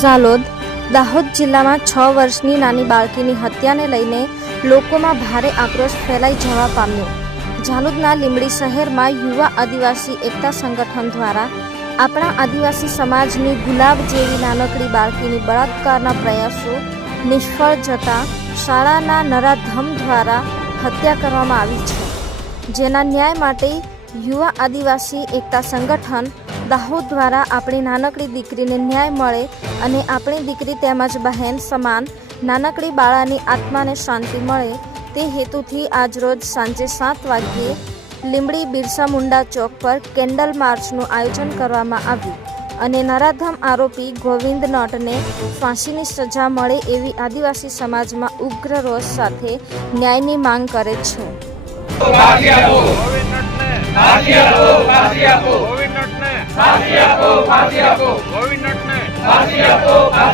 ઝાલોદ, દાહોદ જિલ્લામાં છ વર્ષની નાની બાળકીની હત્યાને લઈને લોકોમાં ભારે આક્રોશ ફેલાઈ જવા પામ્યો. ઝાલોદના લીમડી શહેરમાં યુવા આદિવાસી એકતા સંગઠન દ્વારા આપણા આદિવાસી સમાજની ગુલાબ જેવી નાનકડી બાળકીની બળાત્કારના પ્રયાસો નિષ્ફળ જતા શાળાના નરાધમ દ્વારા હત્યા કરવામાં આવી છે. જેના ન્યાય માટે યુવા આદિવાસી એકતા સંગઠન દાહોદ દ્વારા આપણી નાનકડી દીકરીને ન્યાય મળે અને આપણી દીકરી તેમજ બહેન સમાન નાનકડી બાળાની આત્માને શાંતિ મળે, તે હેતુથી આજરોજ સાંજે સાત વાગ્યે લીંબડી બિરસા મુંડા ચોક પર કેન્ડલ માર્ચનું આયોજન કરવામાં આવ્યું અને નરાધમ આરોપી ગોવિંદ નટને ફાંસીની સજા મળે એવી આદિવાસી સમાજમાં ઉગ્ર રોષ સાથે ન્યાયની માંગ કરે છે. Pasiyako, Pasiyako, Pasiyako, Pasiyako, Pasiyako, Pasiyako, Pasiyako, Pasiyako, Pasiyako, Pasiyako,